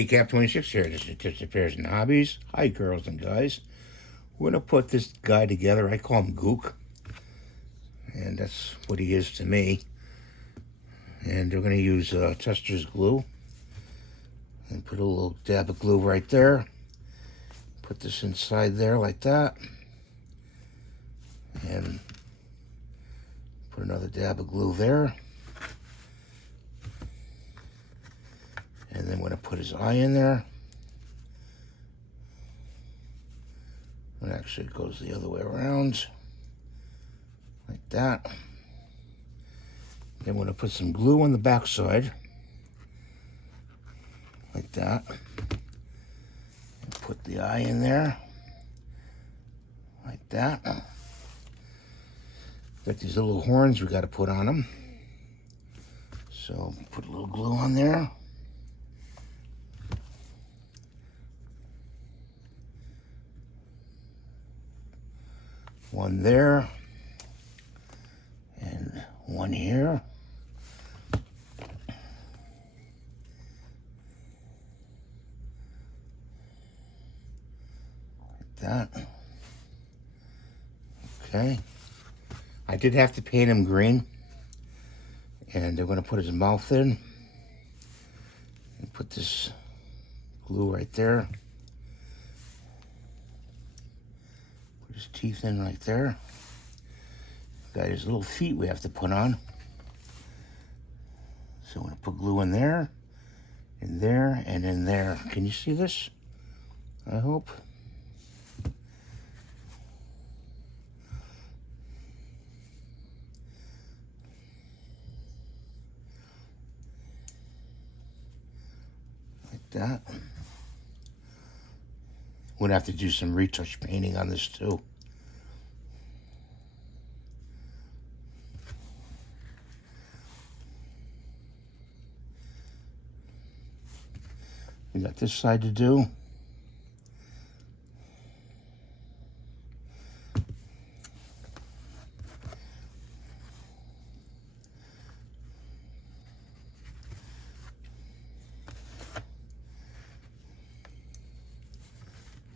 Recap 26 here. This is Tips and Pairs and Hobbies. Hi, girls and guys. We're going to put this guy together. I call him Gook, and that's what he is to me. And we're going to use Tester's glue and put a little dab of glue right there. Put this inside there like that. And put another dab of glue there. And then we're going to put his eye in there. And actually it goes the other way around. Like that. Then we're going to put some glue on the back side. Like that. And put the eye in there. Like that. Got these little horns we got to put on them. So put a little glue on there. One there, and one here. Like that. Okay. I did have to paint him green. And they're going to put his mouth in. And put this glue right there. His teeth in right there. Got his little feet we have to put on. So I'm going to put glue in there, and in there. Can you see this? I hope. Like that. We're going to have to do some retouch painting on this too. We got this side to do.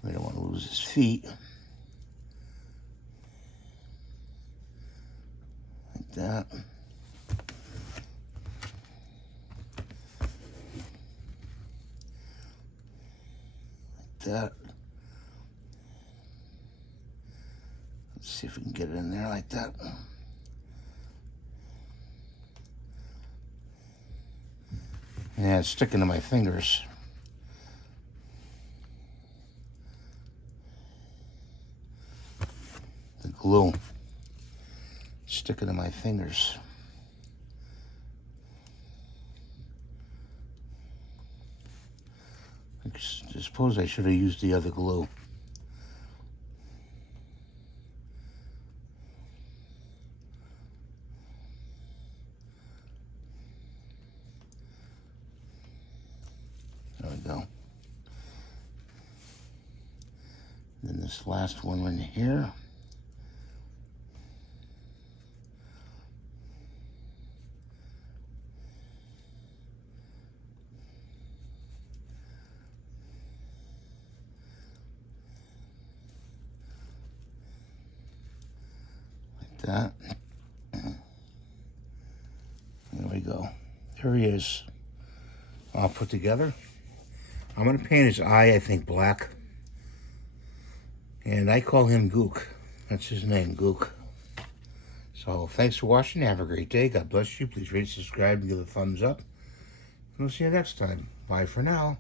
We don't want to lose his feet. Like that. That. Let's see if we can get it in there like that. Yeah, it's sticking to my fingers. The glue sticking to my fingers. I suppose I should have used the other glue. There we go. Then this last one in here. That. There we go. There he is. All put together. I'm going to paint his eye, I think, black. And I call him Gook. That's his name, Gook. So thanks for watching. Have a great day. God bless you. Please rate, subscribe, and give a thumbs up. And we'll see you next time. Bye for now.